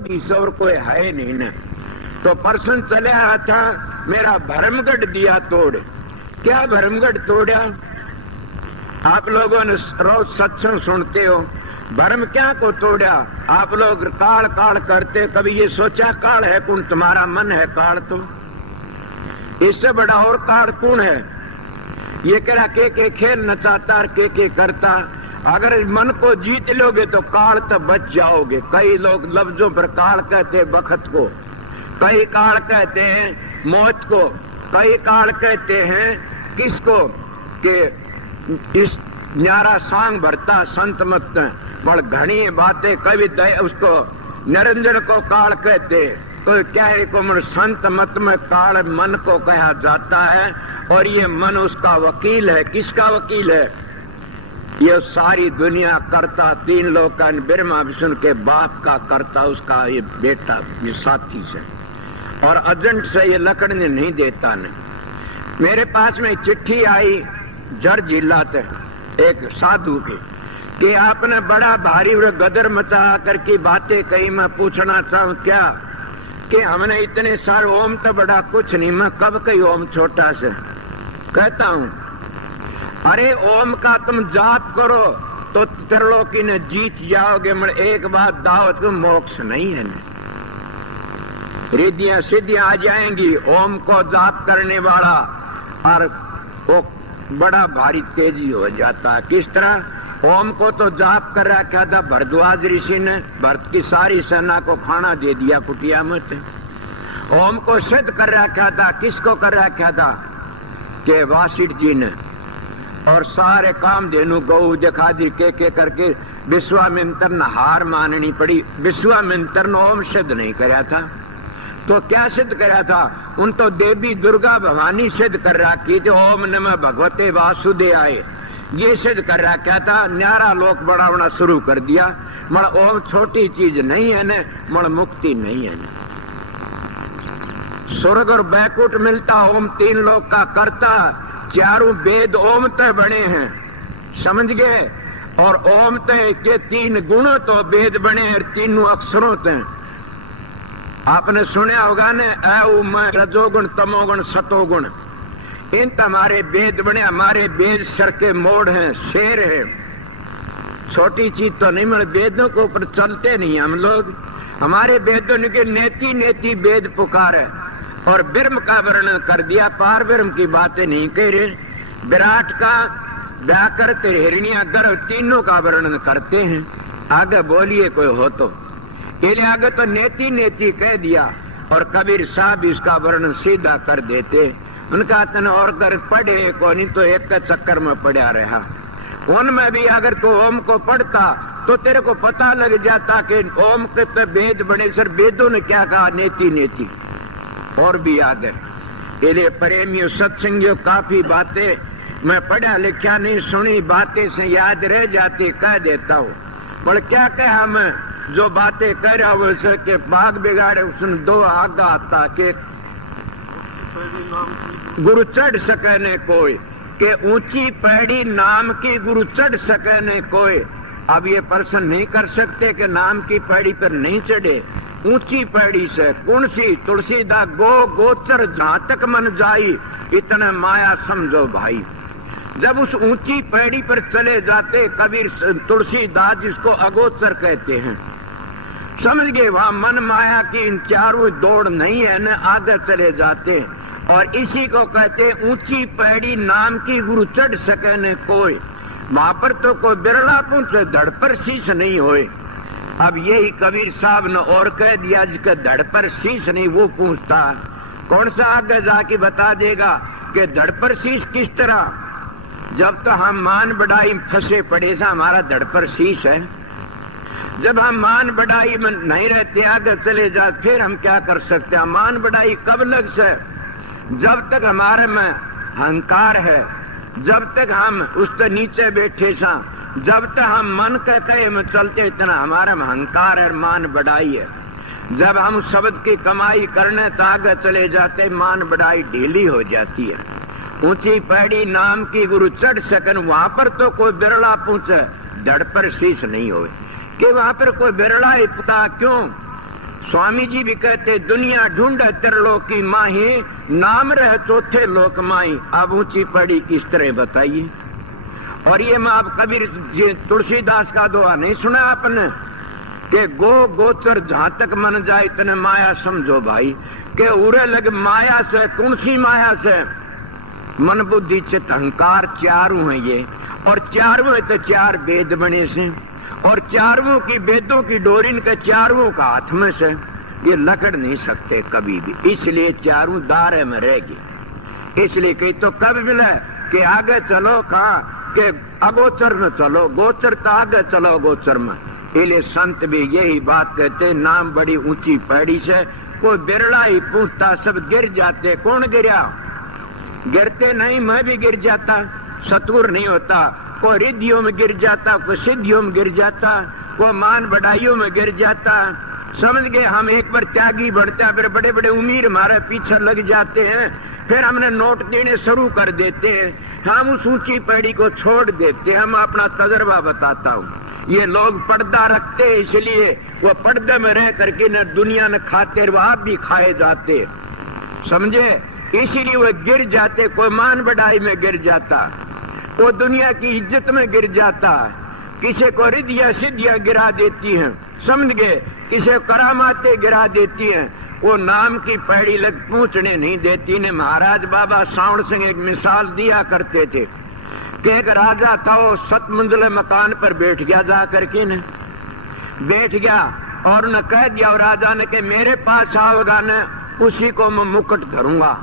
ईश्वर कोई है नहीं न। तो परसों चले आया था, मेरा भरमगढ़ दिया तोड़। क्या भरमगढ़ तोड़ा? आप लोगों ने रोज सत्संग सुनते हो, भरम क्या को तोड़ा? आप लोग काल काल करते, कभी ये सोचा काल है कौन? तुम्हारा मन है काल। तो इससे बड़ा और काल कौन है? ये कह रहा के खेल नचाता और के करता। अगर मन को जीत लोगे तो काल तो बच जाओगे। कई लोग लफ्जों पर काल कहते हैं बखत को, कई काल कहते हैं मौत को, कई काल कहते हैं किसको के इस न्यारा सांग भरता संत मत पर घनी बातें कवि उसको निरंजन को काल कहते। तो क्या है को संत मत में काल मन को कहा जाता है, और ये मन उसका वकील है। किसका वकील है? ये सारी दुनिया करता, तीन लोग का ब्रह्मा विष्णु के बाप का करता, उसका ये बेटा, ये साथी से, और एजेंट से ये लकड़ने नहीं देता। नहीं, मेरे पास में चिट्ठी आई जर जिला से एक साधु की कि आपने बड़ा भारी गदर मचा करके बातें कही। मैं पूछना चाहूं क्या कि हमने इतने सारे ओम तो बड़ा कुछ नहीं, मैं कब कही ओम छोटा से कहता हूं। अरे ओम का तुम जाप करो तो त्रिलोकी ने जीत जाओगे, मगर एक बात दावत तुम मोक्ष नहीं है। रिद्धियां सिद्धियां आ जाएंगी ओम को जाप करने वाला, और वो बड़ा भारी तेजी हो जाता है। किस तरह? ओम को तो जाप कर रखा था भरद्वाज ऋषि ने, भरत की सारी सेना को खाना दे दिया कुटिया में। ओम को सिद्ध कर रखा था, किसको कर रखा था? के वासिष्ठ जी ने, और सारे काम धेनु गौ दिखा दी के करके विश्वामित्र ने हार माननी पड़ी। विश्वामित्र ने ओम सिद्ध नहीं कराया था, तो क्या सिद्ध कराया था? उन तो देवी दुर्गा भवानी सिद्ध कर रखी थी, ओम नमः भगवते वासुदेवाय, ये सिद्ध कर रखा था। न्यारा लोक बढ़ाना शुरू कर दिया। मण ओम छोटी चीज नहीं है न, मण मुक्ति नहीं है न। स्वर्ग और बैकुंठ मिलता ओम तीन लोक का करता। चारों वेद ओम ते बने हैं, समझ गए? और ओम ते के तीन गुणों तो वेद बने हैं, तीनों अक्षरों ते। आपने सुना होगा न, अ उ म रजोगुण तमोगुण सतोगुण, इन हमारे वेद बने। हमारे वेद सर के मोड़ हैं, शेर है, छोटी चीज तो नहीं। मगर वेदों के ऊपर चलते नहीं हम लोग। हमारे वेदों के नेति नेति वेद पुकारे और ब्रह्म का वर्णन कर दिया, पार ब्रह्म की बातें नहीं कह रहे। विराट का व्याकर हिरण्या गर्भ तीनों का वर्णन करते हैं। आगे बोलिए कोई हो तो। इसलिए आगे तो नेति नेति कह दिया, और कबीर साहब इसका वर्णन सीधा कर देते। उनका तन और कर पढ़े को नहीं तो एक चक्कर में पड़ा रहा। उनमें भी अगर तू ओम को पढ़ता तो तेरे को पता लग जाता कि ओम के तो वेद बने। सर वेदों ने क्या कहा? नेति नेति। और भी आगे इसलिए प्रेमियों सत्संगियों काफी बातें मैं पढ़ा लिखा नहीं, सुनी बातें से याद रह जाती, कह देता हूँ। पर क्या कहा मैं? जो बातें कह रहा हूँ उसे के बाग बिगाड़े उसने दो आगा आता के गुरु चढ़ सके ने कोई, के ऊंची पैड़ी नाम की गुरु चढ़ सके ने कोई। अब ये प्रश्न नहीं कर सकते कि नाम की पैड़ी पर नहीं चढ़े। ऊंची पैड़ी से कौन सी? तुलसीदास गो गोचर जहां तक मन जाई, इतना माया समझो भाई। जब उस ऊंची पैड़ी पर चले जाते, कबीर तुलसीदास जिसको अगोचर कहते हैं, समझ गए? वहां मन माया की इन चारों दौड़ नहीं है न, आगे चले जाते। और इसी को कहते ऊंची पैड़ी नाम की गुरु चढ़ सके न कोई। वहां पर तो कोई बिरला पूछे, धड़ पर शीश नहीं होए। अब यही कबीर साहब ने और कह दिया, जिसके धड़ पर शीश नहीं वो पूछता। कौन सा आगे जाके बता देगा कि धड़ पर शीश किस तरह? जब तो हम मान बढ़ाई फंसे पड़े सा, हमारा धड़ पर शीश है। जब हम मान बढ़ाई में नहीं रहते, आगे चले जाते, फिर हम क्या कर सकते हैं? मान बढ़ाई कब लग से? जब तक हमारे में अहंकार है, जब तक हम उससे नीचे बैठे सा, जब तक हम मन के कहे में चलते, इतना हमारे में अहंकार है, मान बढ़ाई है। जब हम शब्द की कमाई करने तो आगे चले जाते, मान बढ़ाई ढीली हो जाती है। ऊंची पैड़ी नाम की गुरु चढ़ सकन, वहां पर तो कोई बिरला पूछे, धड़ पर शीश नहीं होए। कि वहां पर कोई बिरला ही पता क्यों? स्वामी जी भी कहते दुनिया ढूंढे त्रिलोक की माही, नाम रह चौथे लोक माई। अब ऊंची पड़ी किस तरह बताइए। और ये मैं आप कबीर जी तुलसीदास का दोहा नहीं सुना आपने कि गो गोचर जहां तक मन जाए इतने माया समझो भाई, के उरे लग माया से। कौन सी माया से? मन बुद्धि चित्त अहंकार चारों हैं ये, और चारों तो चार वेद बने से, और चारों की वेदों की डोरी के चारों का हाथ में से, ये लकड़ नहीं सकते कभी भी, इसलिए चारों दायरे में रहेगी। इसलिए कहीं तो कब मिले कि आगे चलो कहा कि अगोचर में चलो, गोचर तो आगे चलो गोचर में। इसलिए संत भी यही बात कहते, नाम बड़ी ऊंची पैड़ी से, कोई बिरला ही पूछता, सब गिर जाते। कौन गिरा? गिरते नहीं, मैं भी गिर जाता, सतुर नहीं होता। कोई रिद्धियों में गिर जाता, कोई सिद्धियों में गिर जाता, कोई मान बढ़ाइयों में गिर जाता। समझ गए? हम एक बार त्यागी बढ़ते हैं, फिर बड़े बड़े उम्मीद हमारे पीछे लग जाते हैं, फिर हमने नोट देने शुरू कर देते हैं, हम उस ऊंची पैड़ी को छोड़ देते हैं। हम अपना तजर्बा बताता हूँ, ये लोग पर्दा रखते इसलिए वो पर्दे में रह करके न दुनिया न खाते, वो आप भी खाए जाते, समझे? इसीलिए वो गिर जाते। कोई मान बढ़ाई में गिर जाता, कोई दुनिया की इज्जत में गिर जाता, किसी को रिद्धियां सिद्धियां गिरा देती हैं, समझ गए? किसी करामाते गिरा देती हैं। वो नाम की पैड़ी लग पूछने नहीं देती ने। महाराज बाबा सावण सिंह एक मिसाल दिया करते थे कि एक राजा था, वो 7 मंजिले मकान पर बैठ गया, जा करके न बैठ गया और न कह दिया राजा ने कि मेरे पास आओगा न उसी को मैं मुकुट धरूंगा,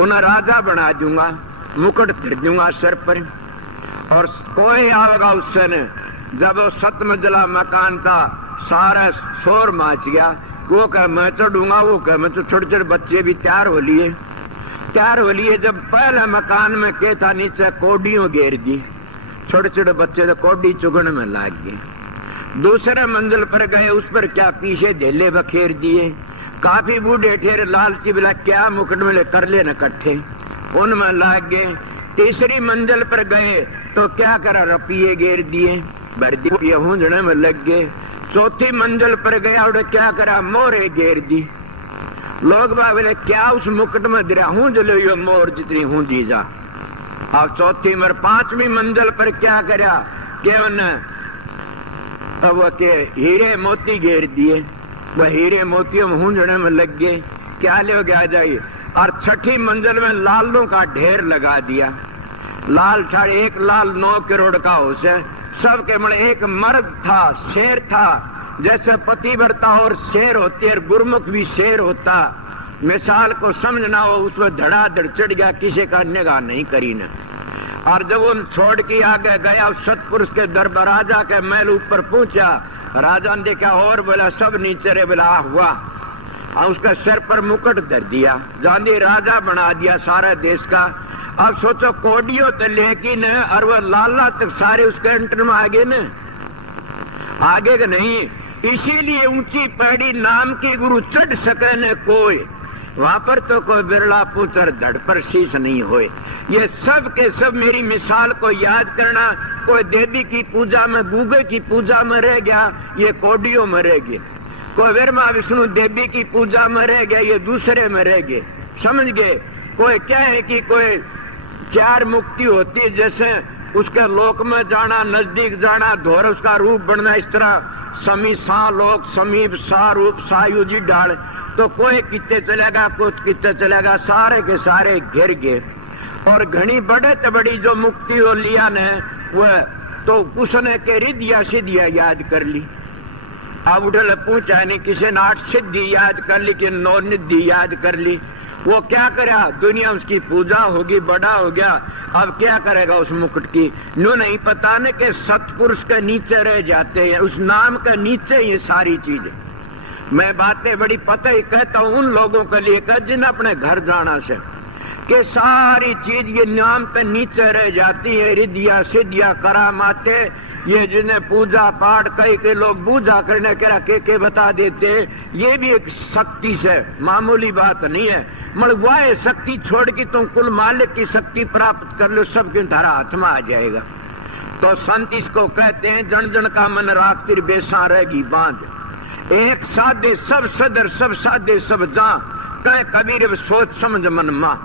उन्हें राजा बना दूंगा, मुकुट धर दूंगा सर पर। और कोई आवेगा उससे न। जब वो 7 मंजिला मकान था, सारा शोर माच गया। वो कह मैं तो दूंगा, वो कह मैं तो। छोटे छोटे बच्चे भी तैयार हो लिए। जब पहले मकान में के था, नीचे कोडियों घेर दी, छोटे छोटे बच्चे तो कोडी चुगन में लाग गए। दूसरे मंजिल पर गए, उस पर क्या पीछे ढेले बखेर दिए। काफी बूढ़े ठेरे लालची बिला क्या मुकुट में कर ले न इकट्ठे, उनमें लाग गए। तीसरी मंजिल पर गए तो क्या करा, रुपये घेर दिए, भर दिए, हूंजने में लग गए। चौथी मंजिल पर गया और क्या करा, मोरे घेर दी। लोग बोले क्या उस मुकुट में दिरा, हूंज लो यो मोर जितनी हूंजी जा। अब चौथी मर 5वीं मंजिल पर क्या करा कि वो के हीरे मोती घेर दिए, वह हीरे मोतियों में हूंजने में लग गए। क्या ले गया जाइए। और 6ठी मंजिल में लालों का ढेर लगा दिया। लाल 1.5 लाल 9 करोड़ का होश है सबके। मतलब एक मर्द था, शेर था, जैसे पतिव्रता और शेर होती है, गुरमुख भी शेर होता। मिसाल को समझना हो, उसमें धड़ाधड़ चढ़ गया, किसी का निगाह नहीं करी न। और जब उन छोड़ के आगे गया सतपुरुष के दरबार, राजा के महल ऊपर पहुंचा, राजा ने देखा और बोला सब नीचे रे, बोला हुआ। और उसके सिर पर मुकुट धर दिया, गांधी राजा बना दिया सारे देश का। अब सोचो कोडियो तो लेकिन और वो लाला तक सारे उसके एंटर में आगे न, आगे के नहीं। इसीलिए ऊंची पैड़ी नाम की गुरु चढ़ सके न कोई, वहां पर तो कोई बिरला पुत्र धड़ पर शीश नहीं होए। ये सब के सब मेरी मिसाल को याद करना। कोई देवी की पूजा में, गूगे की पूजा में रह गया, ये कोडियों में रह गए। कोई वर्मा विष्णु देवी की पूजा में रह गया, ये दूसरे में रह गए, समझ गए? कोई क्या है कि कोई 4 मुक्ति होती है, जैसे उसके लोक में जाना, नजदीक जाना, धोर उसका रूप बनना, इस तरह समी सा लोक, समीप सा रूप, सायुजी डाल। तो कोई कितने चलेगा, कोई कितने चलेगा, सारे के सारे घिर गए। और घनी बड़े तो बड़ी जो मुक्ति हो लिया ने, वह तो उसने के रिद्धिया सिद्धिया याद कर ली। अब उठे पूछा नहीं, किसी ने 8 सिद्धि याद कर ली, कि 9 निधि याद कर ली। वो क्या करा, दुनिया उसकी पूजा होगी, बड़ा हो गया। अब क्या करेगा उस मुकुट की, नो नहीं पता न कि सतपुरुष के नीचे रह जाते हैं, उस नाम के नीचे ये सारी चीज। मैं बातें बड़ी पता ही कहता हूं उन लोगों के लिए कह जिन अपने घर जाना से, कि सारी चीज ये नाम पे नीचे रह जाती है। रिद्धिया सिद्धिया करामाते, ये जिन्हें पूजा पाठ कई के लोग पूजा करने के बता देते, ये भी एक शक्ति से मामूली बात नहीं है। मगर वह शक्ति छोड़ के तुम कुल मालिक की शक्ति प्राप्त कर लो, सबके धारा हाथ में आ जाएगा। तो संत इसको कहते हैं, जन जन का मन राख तिर बेसा रहेगी बांध। एक साधे सब सदर सब साधे सब जा कह कबीर सोच समझ मन मा।